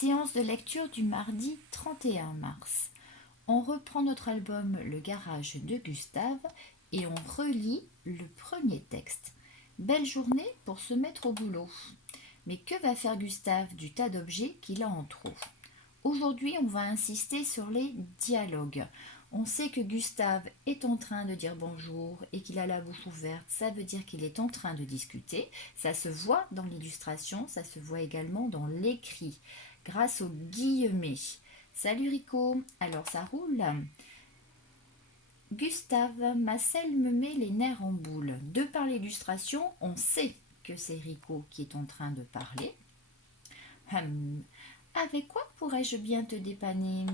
Séance de lecture du mardi 31 mars. On reprend notre album Le garage de Gustave et on relit le premier texte. Belle journée pour se mettre au boulot. Mais que va faire Gustave du tas d'objets qu'il a en trop? Aujourd'hui, on va insister sur les dialogues. On sait que Gustave est en train de dire bonjour et qu'il a la bouche ouverte. Ça veut dire qu'il est en train de discuter. Ça se voit dans l'illustration, ça se voit également dans l'écrit, grâce aux guillemets. Salut Rico, alors ça roule? Gustave, ma selle me met les nerfs en boule. De par l'illustration, on sait que c'est Rico qui est en train de parler. Avec quoi pourrais-je bien te dépanner?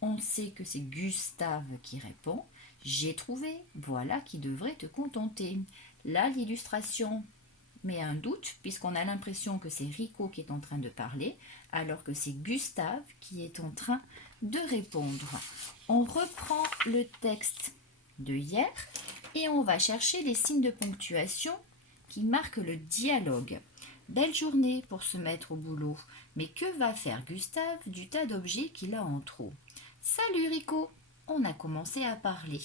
On sait que c'est Gustave qui répond. J'ai trouvé, voilà qui devrait te contenter. Là, l'illustration met un doute, puisqu'on a l'impression que c'est Rico qui est en train de parler, alors que c'est Gustave qui est en train de répondre. On reprend le texte de hier et on va chercher les signes de ponctuation qui marquent le dialogue. Belle journée pour se mettre au boulot. Mais que va faire Gustave du tas d'objets qu'il a en trop? Salut Rico, on a commencé à parler.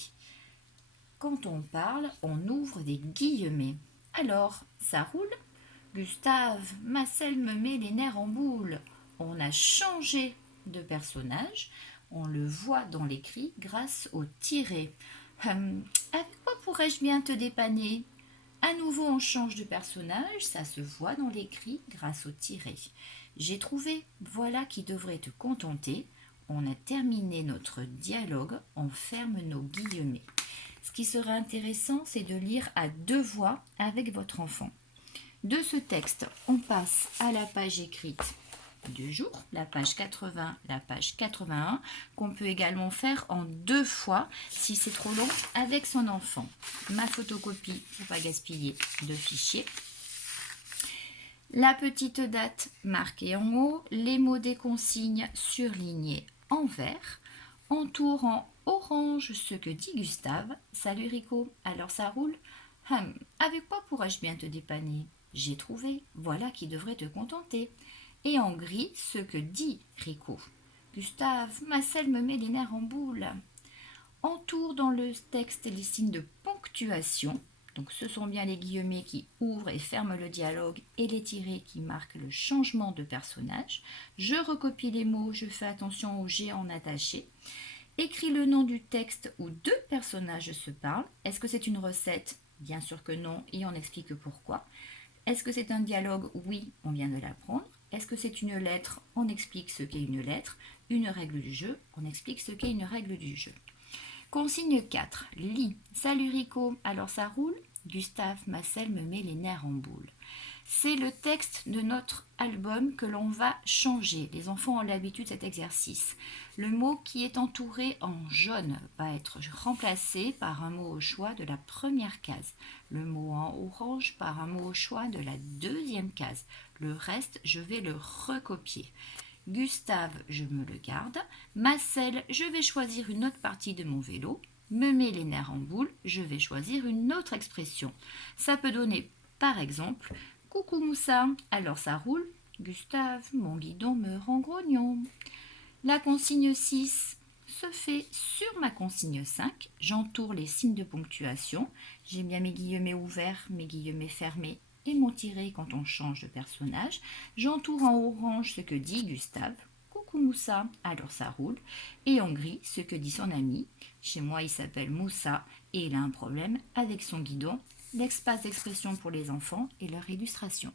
Quand on parle, on ouvre des guillemets. Alors, ça roule? Gustave, ma selle me met les nerfs en boule. On a changé de personnage. On le voit dans l'écrit grâce au tiret. Avec quoi pourrais-je bien te dépanner? À nouveau, on change de personnage, ça se voit dans l'écrit grâce au tiret. J'ai trouvé, voilà qui devrait te contenter. On a terminé notre dialogue, on ferme nos guillemets. Ce qui serait intéressant, c'est de lire à deux voix avec votre enfant. De ce texte, on passe à la page écrite du jour, la page 80, la page 81, qu'on peut également faire en deux fois si c'est trop long avec son enfant. Ma photocopie pour pas gaspiller de fichiers. La petite date marquée en haut, les mots des consignes surlignés en vert. Entoure en orange ce que dit Gustave. Salut Rico, alors ça roule? Avec quoi pourrais-je bien te dépanner? J'ai trouvé, voilà qui devrait te contenter. Et en gris, ce que dit Rico. Gustave, ma selle me met les nerfs en boule. Entoure dans le texte les signes de ponctuation. Donc ce sont bien les guillemets qui ouvrent et ferment le dialogue et les tirets qui marquent le changement de personnage. Je recopie les mots, je fais attention aux G en attaché. Écris le nom du texte où deux personnages se parlent. Est-ce que c'est une recette? Bien sûr que non, et on explique pourquoi. Est-ce que c'est un dialogue? Oui, on vient de l'apprendre. Est-ce que c'est une lettre? On explique ce qu'est une lettre. Une règle du jeu? On explique ce qu'est une règle du jeu. Consigne 4. Lis. Salut Rico, alors ça roule? Gustave, ma selle me met les nerfs en boule. C'est le texte de notre album que l'on va changer. Les enfants ont l'habitude de cet exercice. Le mot qui est entouré en jaune va être remplacé par un mot au choix de la première case. Le mot en orange par un mot au choix de la deuxième case. Le reste, je vais le recopier. Gustave, je me le garde. Ma selle, je vais choisir une autre partie de mon vélo. Me met les nerfs en boule, je vais choisir une autre expression. Ça peut donner, par exemple, coucou Moussa, alors ça roule? Gustave, mon guidon me rend grognon. La consigne 6 se fait sur ma consigne 5. J'entoure les signes de ponctuation. J'ai bien mes guillemets ouverts, mes guillemets fermés et mon tiret quand on change de personnage. J'entoure en orange ce que dit Gustave. Coucou Moussa, alors ça roule. Et en gris ce que dit son ami. Chez moi il s'appelle Moussa et il a un problème avec son guidon. L'espace d'expression pour les enfants et leur illustration.